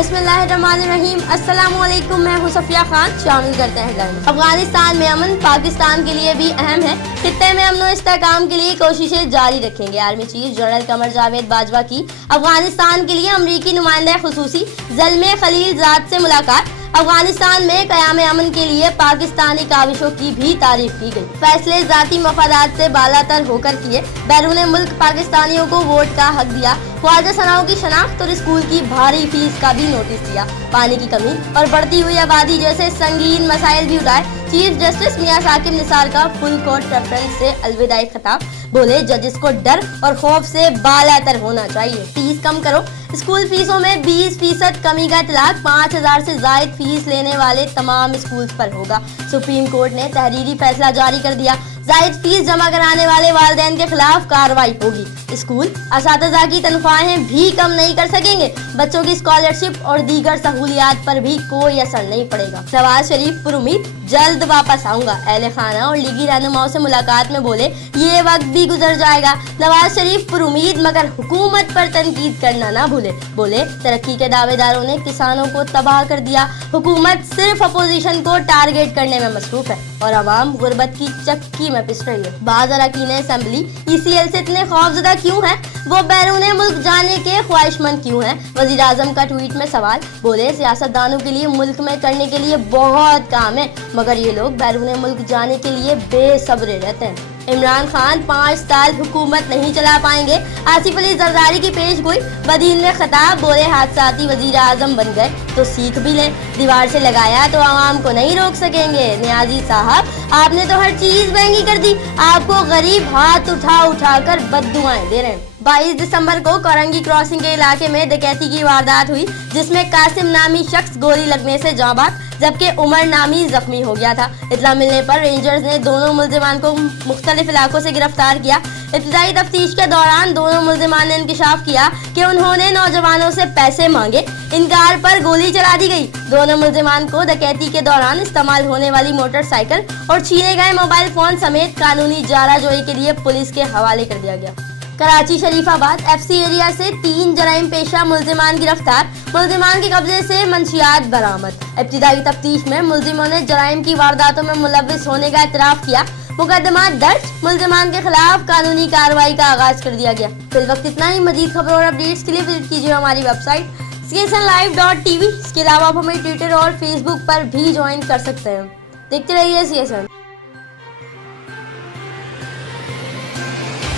बिस्मिल्लाहिर्रहमानिर्रहीम। अस्सलाम वालेकुम, मैं हूं सफिया खान। शामिल करते हैं हेडलाइन। अफगानिस्तान में अमन पाकिस्तान के लिए भी अहम है। खित्ते में अमन इस्तेहकाम के लिए कोशिशें जारी रखेंगे। Army chief general Qamar Javed Bajwa की अफगानिस्तान के लिए अमरीकी नुमाइंदा खुसूसी ज़ल्मे खलीलजाद से मुलाकात। अफगानिस्तान में क़याम अमन के लिए पाकिस्तानी काविशों की भी तारीफ की गई। फैसले ज़ाती मफादात से बालातर होकर किए। बैरून मुल्क पाकिस्तानियों को वोट का हक दिया। ख्वाजा सनाओं की शनाख्त और स्कूल की भारी फीस का भी नोटिस दिया। पानी की कमी और बढ़ती हुई आबादी जैसे संगीन मसाइल भी उठाए। चीफ जस्टिस मियां साकिब निसार का फुल कोर्ट प्रेफरेंस से अलविदाई खिताब। बोले जजेस को डर और खौफ से बालातर होना चाहिए। फीस कम करो। स्कूल फीसों में 20% कमी का इतलाक। 5000 से जायद फीस लेने वाले तमाम स्कूल्स पर होगा। सुप्रीम कोर्ट ने तहरीरी फैसला जारी कर दिया। जायद फीस जमा कराने वाले वालिदैन के खिलाफ कार्रवाई होगी। स्कूल असातिज़ा की तनख्वाहें भी कम नहीं कर सकेंगे। बच्चों की स्कॉलरशिप और दीगर सहूलियात पर भी कोई असर नहीं पड़ेगा। नवाज शरीफ पुरुमीद जल्द वापस आऊंगा। अहले खाना और लीगी रहनुमाओं से मुलाकात में बोले ये वक्त भी गुजर जाएगा। नवाज शरीफ पुरुमीद मगर हुकूमत पर तनकीद करना ना भूले। बोले तरक्की के दावेदारों ने किसानों को तबाह कर दिया। हुकूमत सिर्फ अपोजिशन को टारगेट करने में मसरूफ है और अवाम गुर्बत की चक्की में पिस रही है। बाज़ अरकान असेंबली ECL से इतने खौफजदा क्यों हैं? वो बैरून मुल्क जाने के ख्वाहिशमंद क्यों हैं? वज़ीर आज़म का ट्वीट में सवाल। बोले सियासतदानों के लिए मुल्क में करने के लिए बहुत काम है मगर ये लोग बैरून मुल्क जाने के लिए बेसब्र रहते हैं। इमरान खान 5 साल हुकूमत नहीं चला पाएंगे। आसिफ अली जरदारी की पेश गोई। बदीन में खिताब। बोले हादसाती वजीर आजम बन गए तो सीख भी लें। दीवार से लगाया तो आवाम को नहीं रोक सकेंगे। नियाजी साहब आपने तो हर चीज महंगी कर दी। आपको गरीब हाथ उठा उठा कर बद्दुआएं दे रहे हैं। 22 दिसंबर को कोरंगी क्रॉसिंग के इलाके में डकैती की वारदात हुई जिसमें कासिम नामी शख्स गोली लगने से जाँ बात जबकि उमर नामी जख्मी हो गया था। इत्तला मिलने पर रेंजर्स ने दोनों मुल्जिमान को मुख्तलिफ इलाकों से गिरफ्तार किया। इब्तदाई तफ्तीश के दौरान दोनों मुल्जिमान ने इंकशाफ किया कि उन्होंने नौजवानों से पैसे मांगे। इनकार पर गोली चला दी गई। दोनों मुल्जिमान को डकैती के दौरान इस्तेमाल होने वाली मोटरसाइकिल और छीने गए मोबाइल फोन समेत कानूनी जाराजोई के लिए पुलिस के हवाले कर दिया गया। कराची शरीफाबाद FC एरिया से 3 जराइम पेशा मुल्जिमान गिरफ्तार। मुल्जिमान के कब्जे से मंशियात बरामद। इब्तिदाई तफ्तीश में मुल्जिमों ने जराइम की वारदातों में मुलव्विस होने का इतराफ किया। मुकदमा दर्ज। मुल्जिमान के खिलाफ कानूनी कार्रवाई का आगाज कर दिया गया। फिल वक्त इतना ही। मजीद खबरों और अपडेट्स के लिए विजिट कीजिए हमारी वेबसाइट csnlive.tv। इसके अलावा आप हमें ट्विटर और फेसबुक पर भी ज्वाइन कर सकते हैं। देखते रहिए CSN।